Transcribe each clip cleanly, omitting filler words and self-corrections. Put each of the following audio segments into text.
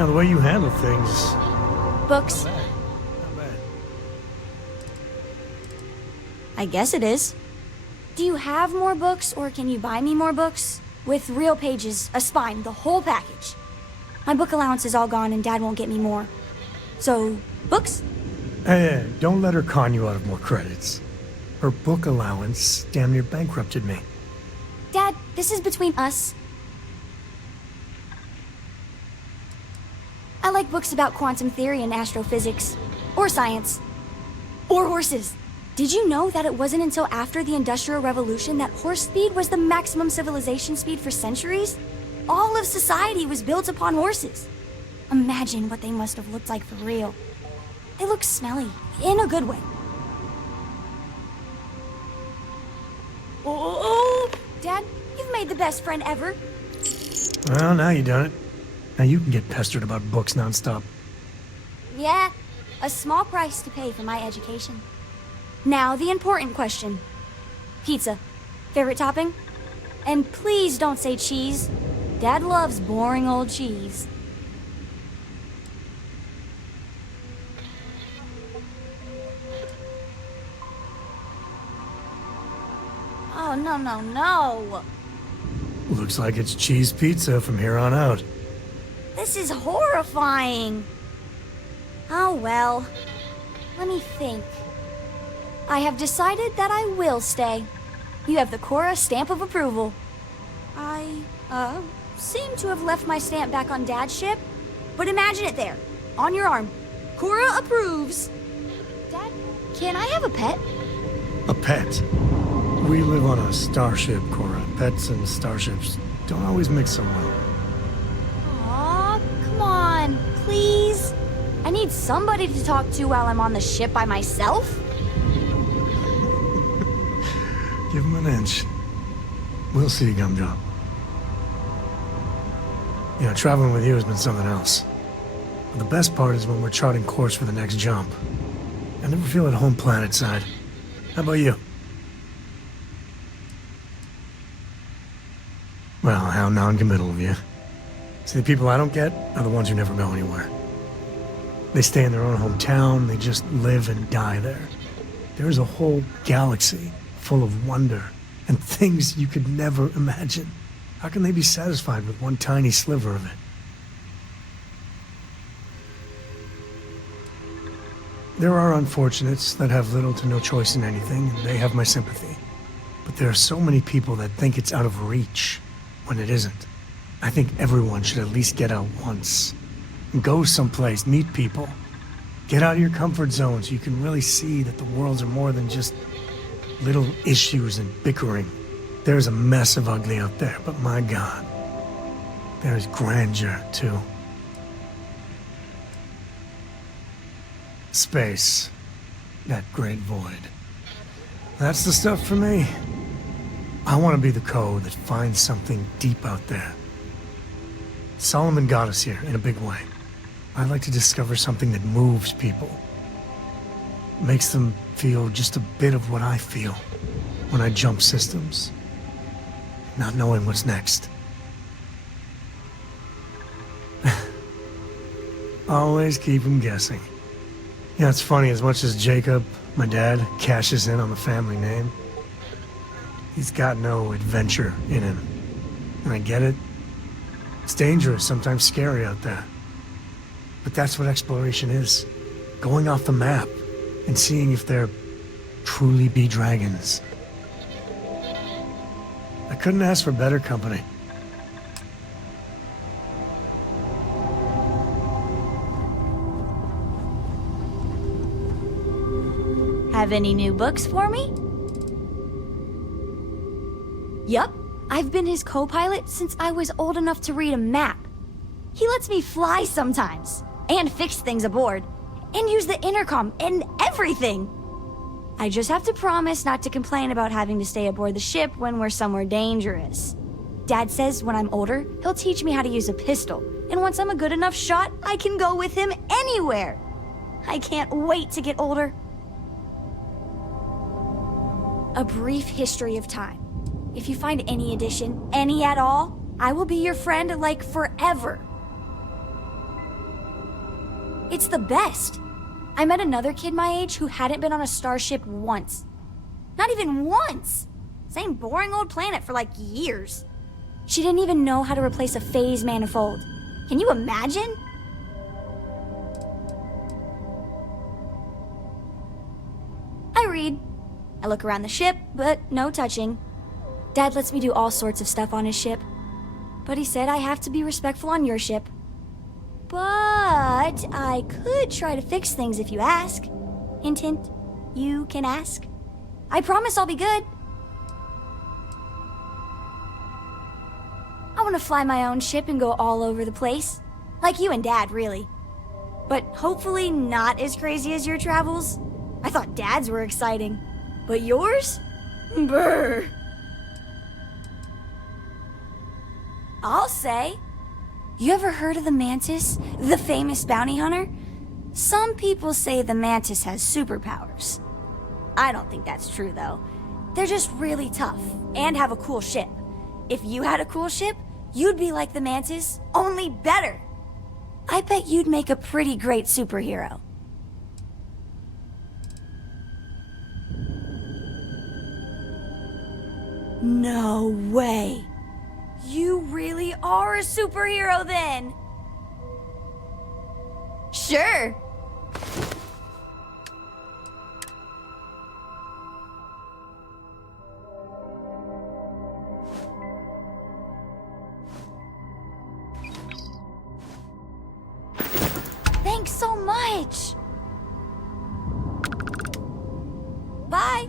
You know, the way you handle things... Books. Not bad. I guess it is. Do you have more books, or can you buy me more books? With real pages, a spine, the whole package. My book allowance is all gone and Dad won't get me more. So, books? Hey, don't let her con you out of more credits. Her book allowance damn near bankrupted me. Dad, this is between us. I like books about quantum theory and astrophysics. Or science. Or horses. Did you know that it wasn't until after the Industrial Revolution that horse speed was the maximum civilization speed for centuries? All of society was built upon horses. Imagine what they must have looked like for real. They look smelly, in a good way. Oh, Dad, you've made the best friend ever. Well, now you done it. Now you can get pestered about books nonstop. Yeah, a small price to pay for my education. Now, the important question. Pizza. Favorite topping? And please don't say cheese. Dad loves boring old cheese. Oh, no, no, no. Looks like it's cheese pizza from here on out. This is horrifying. Oh, well. Let me think. I have decided that I will stay. You have the Cora stamp of approval. I, seem to have left my stamp back on Dad's ship, but imagine it there, on your arm. Cora approves. Dad, can I have a pet? A pet? We live on a starship, Cora. Pets and starships don't always mix so well. Aw, come on, please. I need somebody to talk to while I'm on the ship by myself. Give him an inch. We'll see, Gumdrop. You know, traveling with you has been something else. But the best part is when we're charting course for the next jump. I never feel at home planetside. How about you? Well, how non-committal of you. See, the people I don't get are the ones who never go anywhere. They stay in their own hometown, they just live and die there. There's a whole galaxy full of wonder and things you could never imagine. How can they be satisfied with one tiny sliver of it? There are unfortunates that have little to no choice in anything, and they have my sympathy. But there are so many people that think it's out of reach when it isn't. I think everyone should at least get out once. Go someplace, meet people. Get out of your comfort zone so you can really see that the worlds are more than just little issues and bickering. There's a mess of ugly out there, but my God, there's grandeur too. Space. That great void. That's the stuff for me. I want to be the code that finds something deep out there. Solomon got us here in a big way. I'd like to discover something that moves people. Makes them feel just a bit of what I feel when I jump systems. Not knowing what's next. Always keep them guessing. You know, it's funny, as much as Jacob, my dad, cashes in on the family name, he's got no adventure in him. And I get it. It's dangerous, sometimes scary out there. But that's what exploration is. Going off the map and seeing if there truly be dragons. I couldn't ask for better company. Have any new books for me? Yup, I've been his co-pilot since I was old enough to read a map. He lets me fly sometimes, and fix things aboard, and use the intercom, and everything. I just have to promise not to complain about having to stay aboard the ship when we're somewhere dangerous. Dad says when I'm older, he'll teach me how to use a pistol, and once I'm a good enough shot, I can go with him anywhere. I can't wait to get older. A Brief History of Time. If you find any edition, any at all, I will be your friend like forever. It's the best. I met another kid my age who hadn't been on a starship once. Not even once! Same boring old planet for like years. She didn't even know how to replace a phase manifold. Can you imagine? I read. I look around the ship, but no touching. Dad lets me do all sorts of stuff on his ship. But he said I have to be respectful on your ship. But I could try to fix things if you ask. Hint, hint. You can ask. I promise I'll be good. I want to fly my own ship and go all over the place. Like you and Dad, really. But hopefully not as crazy as your travels. I thought Dad's were exciting. But yours? Brr. I'll say. You ever heard of the Mantis? The famous bounty hunter? Some people say the Mantis has superpowers. I don't think that's true, though. They're just really tough and have a cool ship. If you had a cool ship, you'd be like the Mantis, only better. I bet you'd make a pretty great superhero. No way. You really are a superhero then? Sure. Thanks so much. Bye.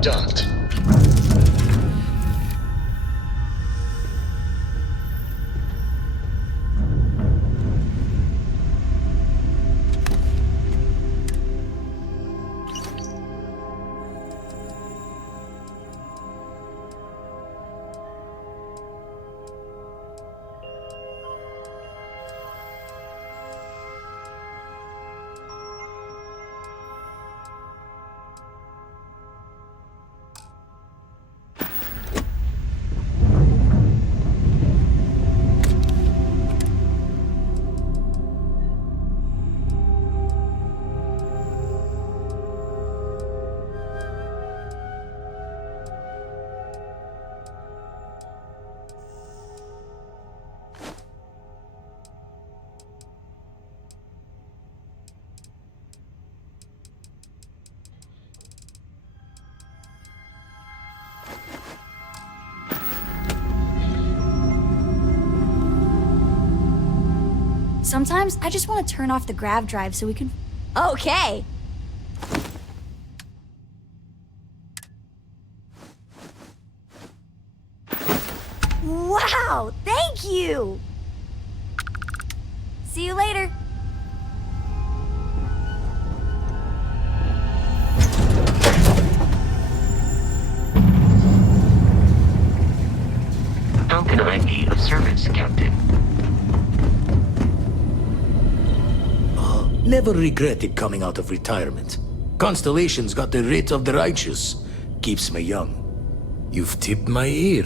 Docked. Sometimes I just want to turn off the grav drive so we can... Okay! Wow! Thank you! See you later. How can I be of service, Captain? Never regretted coming out of retirement. Constellation's got the rate of the righteous. Keeps me young. You've tipped my ear.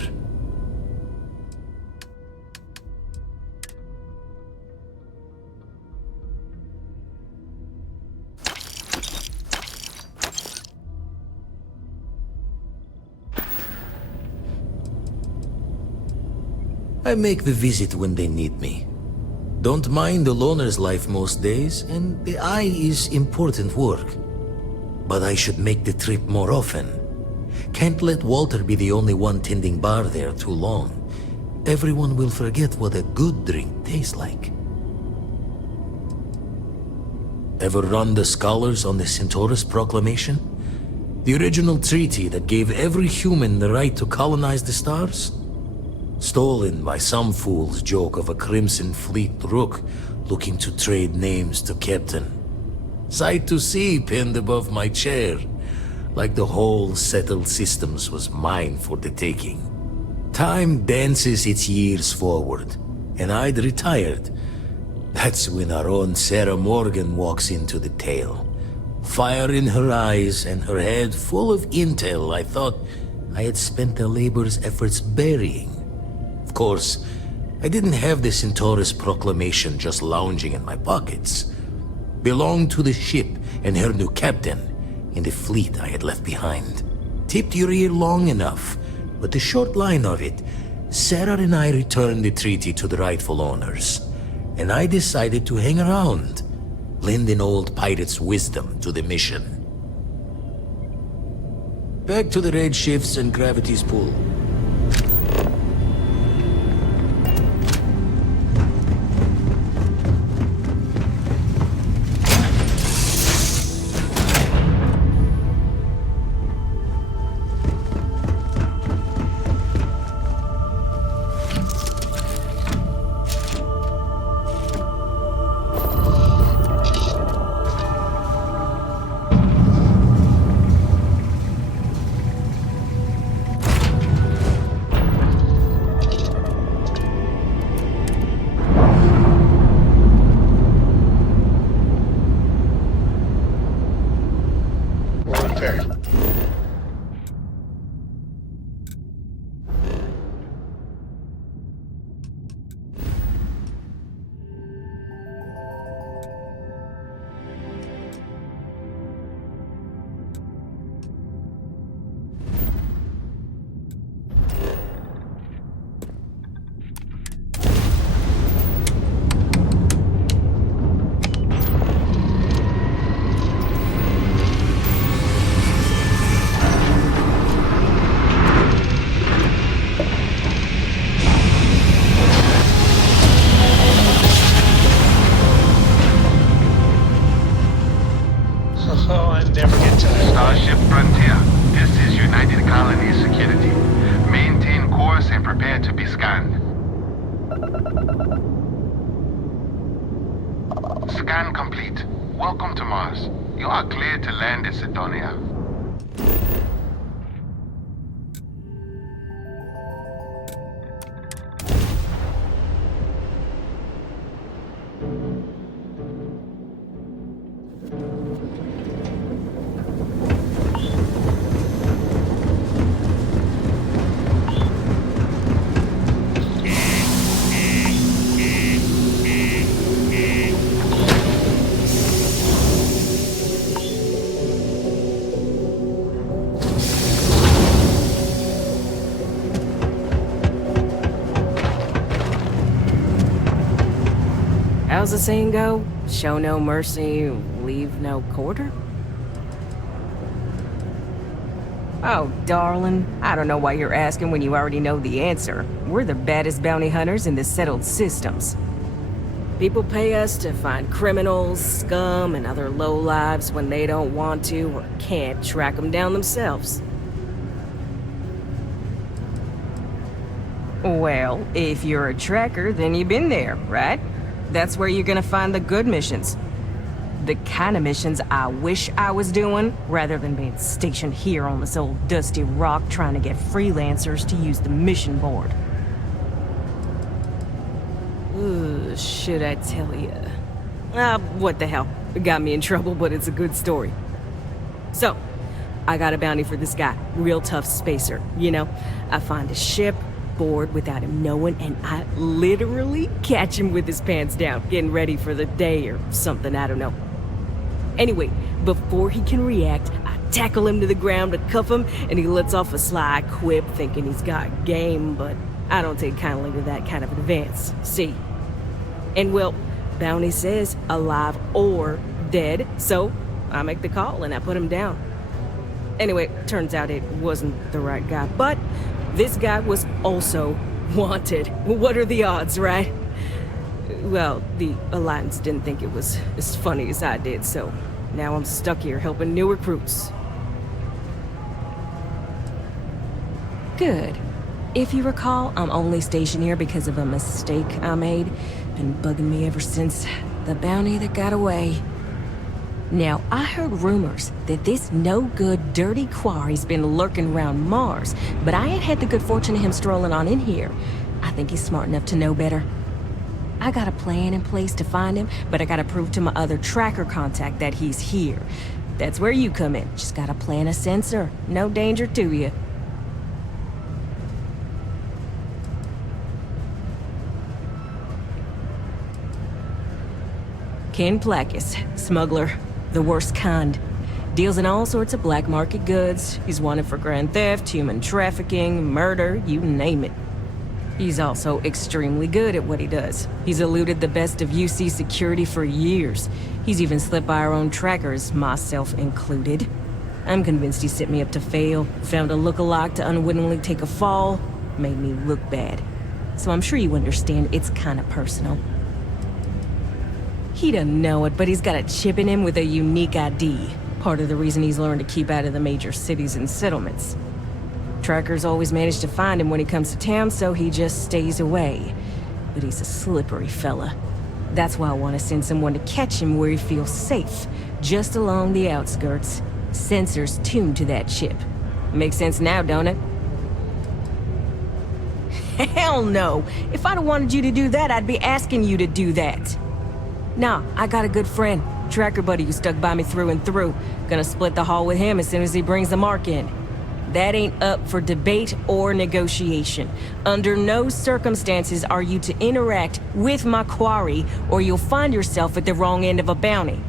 I make the visit when they need me. Don't mind the loner's life most days, and the eye is important work. But I should make the trip more often. Can't let Walter be the only one tending bar there too long. Everyone will forget what a good drink tastes like. Ever run the scholars on the Centaurus Proclamation? The original treaty that gave every human the right to colonize the stars? Stolen by some fool's joke of a Crimson Fleet rook looking to trade names to Captain. Sight to see pinned above my chair, like the whole settled systems was mine for the taking. Time dances its years forward, and I'd retired. That's when our own Sarah Morgan walks into the tale. Fire in her eyes and her head full of intel I thought I had spent the labor's efforts burying. Of course, I didn't have the Centaurus Proclamation just lounging in my pockets. Belonged to the ship and her new captain in the fleet I had left behind. Tipped your ear long enough, but the short line of it, Sarah and I returned the treaty to the rightful owners, and I decided to hang around, lend an old pirate's wisdom to the mission. Back to the red shifts and gravity's pull. Starship Frontier, this is United Colonies Security. Maintain course and prepare to be scanned. Scan complete. Welcome to Mars. You are cleared to land at Sidonia. How's the saying go? Show no mercy, leave no quarter? Oh, darling, I don't know why you're asking when you already know the answer. We're the baddest bounty hunters in the settled systems. People pay us to find criminals, scum, and other lowlives when they don't want to or can't track them down themselves. Well, if you're a tracker, then you've been there, right? That's where you're gonna find the good missions. The kind of missions I wish I was doing, rather than being stationed here on this old dusty rock trying to get freelancers to use the mission board. Ooh, should I tell you? What the hell? It got me in trouble, but it's a good story. So, I got a bounty for this guy. Real tough spacer, you know? I find a ship, board without him knowing, and I literally catch him with his pants down, getting ready for the day or something, I don't know. Anyway, before he can react, I tackle him to the ground to cuff him, and he lets off a sly quip thinking he's got game, but I don't take kindly to that kind of advance, see? And well, bounty says alive or dead, so I make the call and I put him down. Anyway, turns out it wasn't the right guy, but this guy was also wanted. What are the odds, right? Well, the Alliance didn't think it was as funny as I did, so now I'm stuck here helping new recruits. Good. If you recall, I'm only stationed here because of a mistake I made. Been bugging me ever since the bounty that got away. Now, I heard rumors that this no-good, dirty quarry's been lurking around Mars, but I ain't had the good fortune of him strolling on in here. I think he's smart enough to know better. I got a plan in place to find him, but I gotta prove to my other tracker contact that he's here. That's where you come in. Just gotta plant a sensor. No danger to you. Ken Placus, smuggler. The worst kind. Deals in all sorts of black market goods. He's wanted for grand theft, human trafficking, murder, you name it. He's also extremely good at what he does. He's eluded the best of UC security for years. He's even slipped by our own trackers, myself included. I'm convinced he set me up to fail, found a look-alike to unwittingly take a fall, made me look bad. So I'm sure you understand it's kind of personal. He doesn't know it, but he's got a chip in him with a unique ID. Part of the reason he's learned to keep out of the major cities and settlements. Trackers always manage to find him when he comes to town, so he just stays away. But he's a slippery fella. That's why I want to send someone to catch him where he feels safe, just along the outskirts. Sensors tuned to that chip. Makes sense now, don't it? Hell no! If I'd have wanted you to do that, I'd be asking you to do that. Nah, I got a good friend, tracker buddy who stuck by me through and through. Gonna split the haul with him as soon as he brings the mark in. That ain't up for debate or negotiation. Under no circumstances are you to interact with my quarry, or you'll find yourself at the wrong end of a bounty.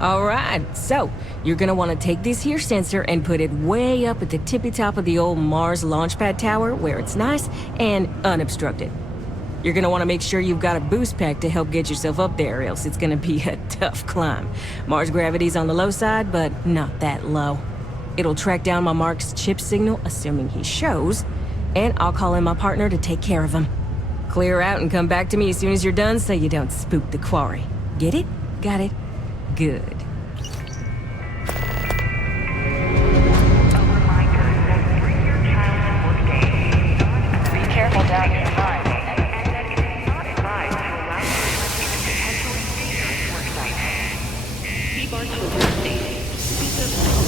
Alright, so, you're gonna want to take this here sensor and put it way up at the tippy top of the old Mars launchpad tower, where it's nice and unobstructed. You're gonna want to make sure you've got a boost pack to help get yourself up there, else it's gonna be a tough climb. Mars gravity's on the low side, but not that low. It'll track down my Mark's chip signal, assuming he shows, and I'll call in my partner to take care of him. Clear out and come back to me as soon as you're done so you don't spook the quarry. Get it? Got it? Good. Be careful down here, fine. Keep our children safe. Speak of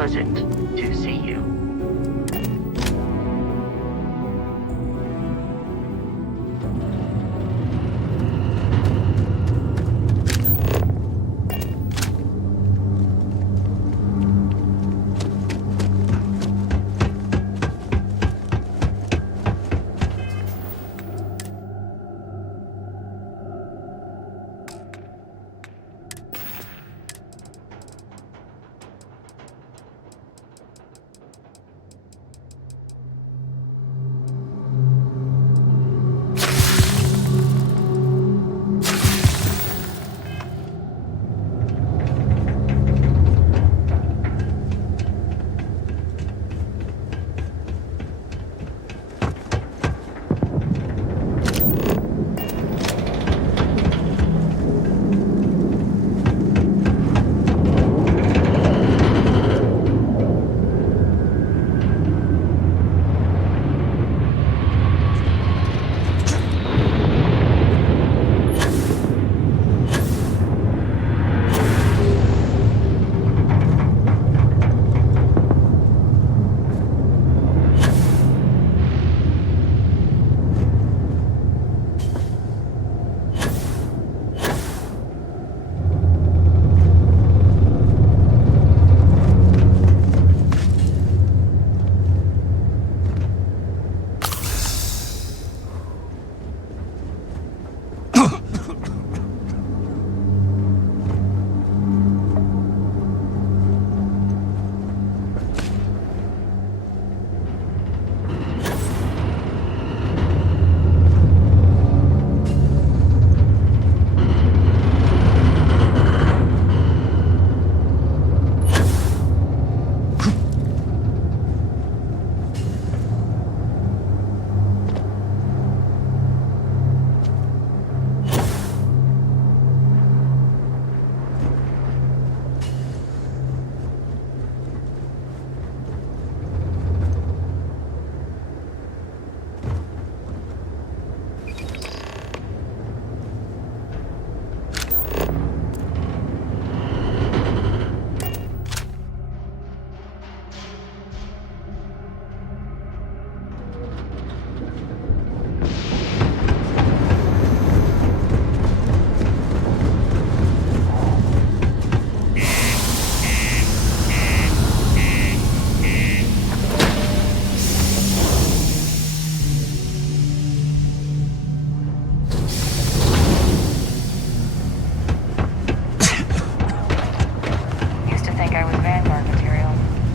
pleasant to see you.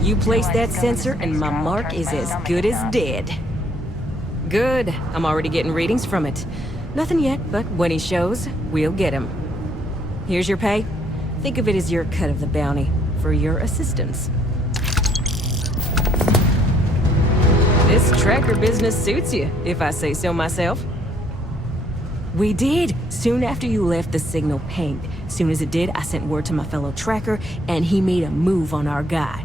You place that sensor and my mark is as good as dead. Good. I'm already getting readings from it. Nothing yet, but when he shows, we'll get him. Here's your pay. Think of it as your cut of the bounty for your assistance. This tracker business suits you, if I say so myself. We did, soon after you left the signal pinged. Soon as it did, I sent word to my fellow tracker, and he made a move on our guy.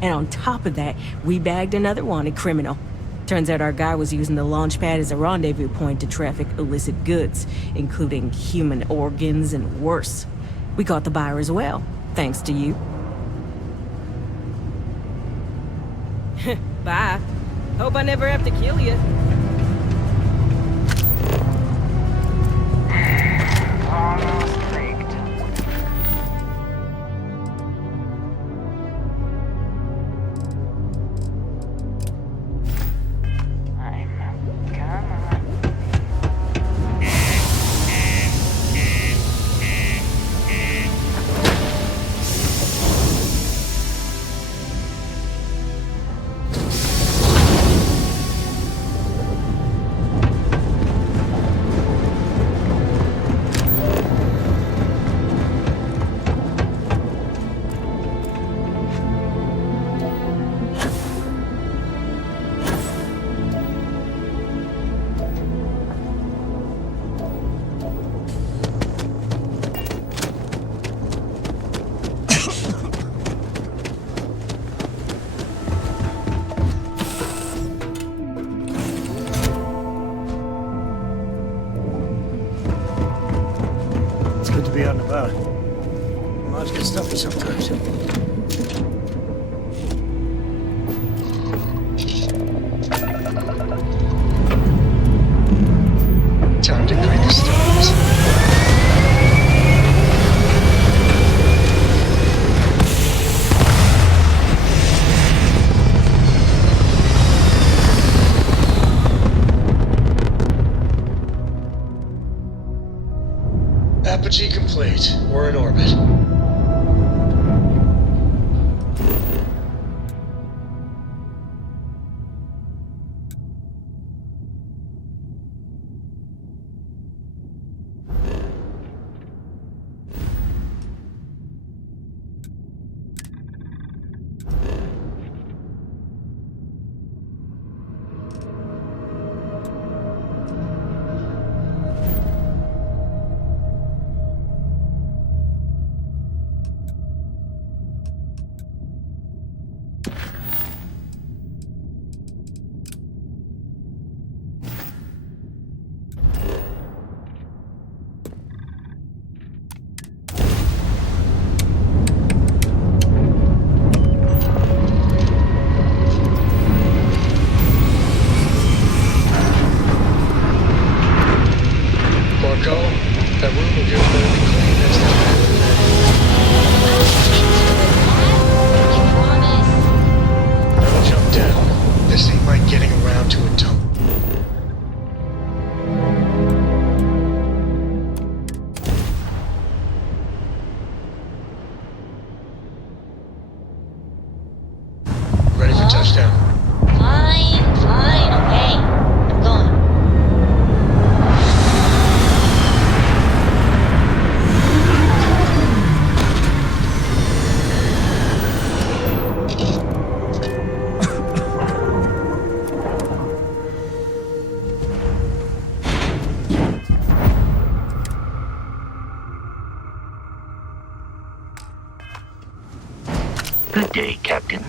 And on top of that, we bagged another wanted criminal. Turns out our guy was using the launch pad as a rendezvous point to traffic illicit goods, including human organs and worse. We caught the buyer as well, thanks to you. Bye. Hope I never have to kill you. Almost freaked. Come on. It's good to be out and about. Lives get stuffy sometimes. Apogee complete. We're in orbit. That room of yours better be clean next time. Never jump down. This ain't like getting around to a tunnel. Ready for touchdown. Fine, okay. I'm going. Good day, Captain.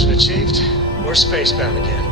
Mission achieved. We're spacebound again.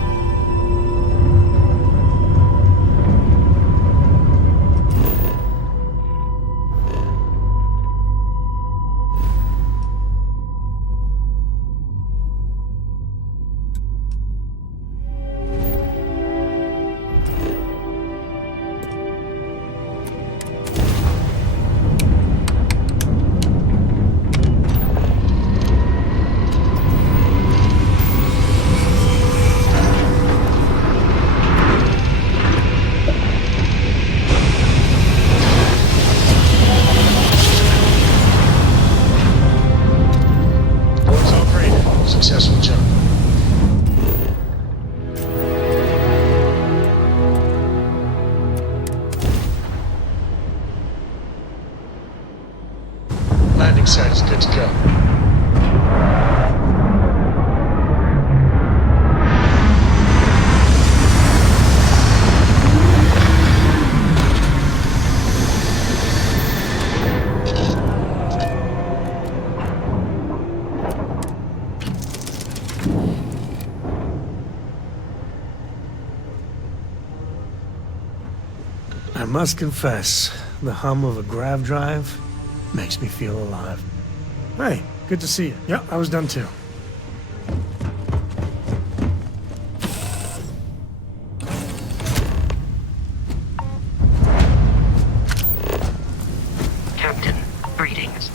Successful jump. Landing site is good to go. I must confess, the hum of a grav drive makes me feel alive. Hey, good to see you. Yeah, I was done too. Captain, greetings.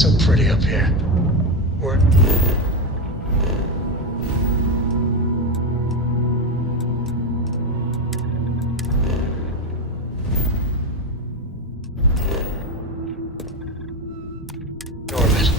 so pretty up here. We're... orbit.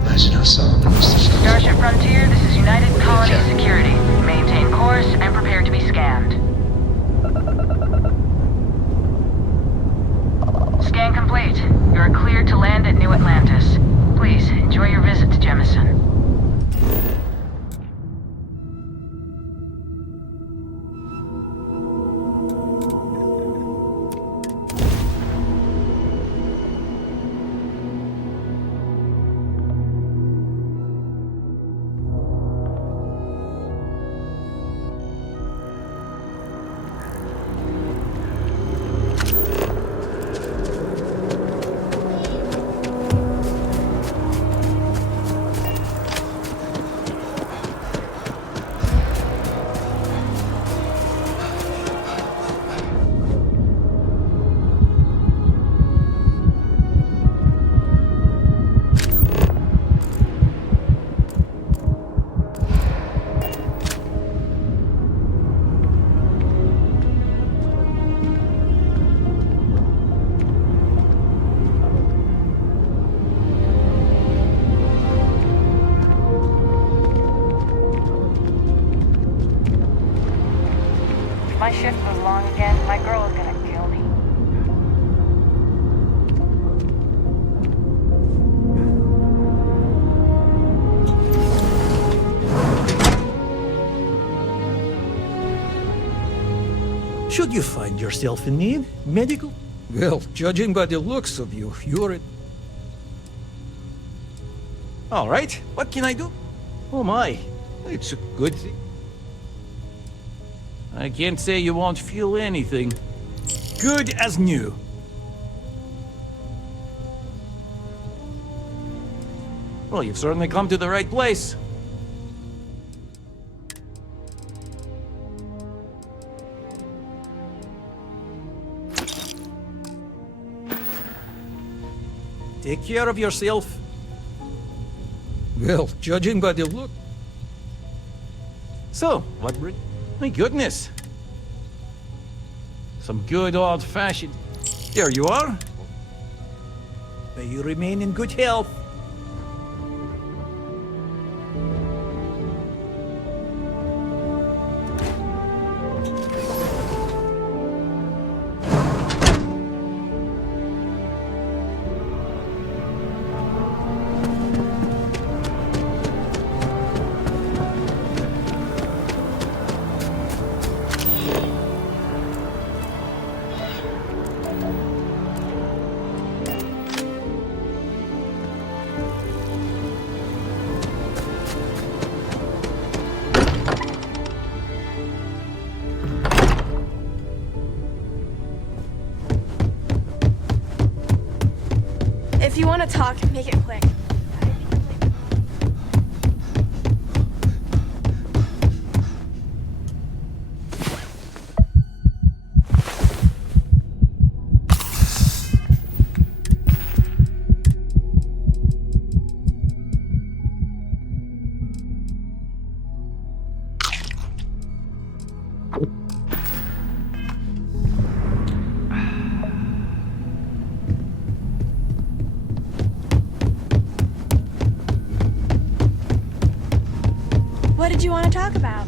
Imagine how someone must have felt. Starship Frontier, this is United Colony Security. Maintain course and prepare to be scanned. Scan complete. You are cleared to land at New Atlantis. Please, enjoy your visit to Jemison. If my shift goes long again, my girl is gonna kill me. Should you find yourself in need, medical? Well, judging by the looks of you, you're it. All right, what can I do? Oh my, it's a good thing. I can't say you won't feel anything. Good as new. Well, you've certainly come to the right place. Take care of yourself. Well, judging by the look... So, what bring... My goodness. Some good old-fashioned... There you are. May you remain in good health. If you want to talk, make it quick. What did you want to talk about?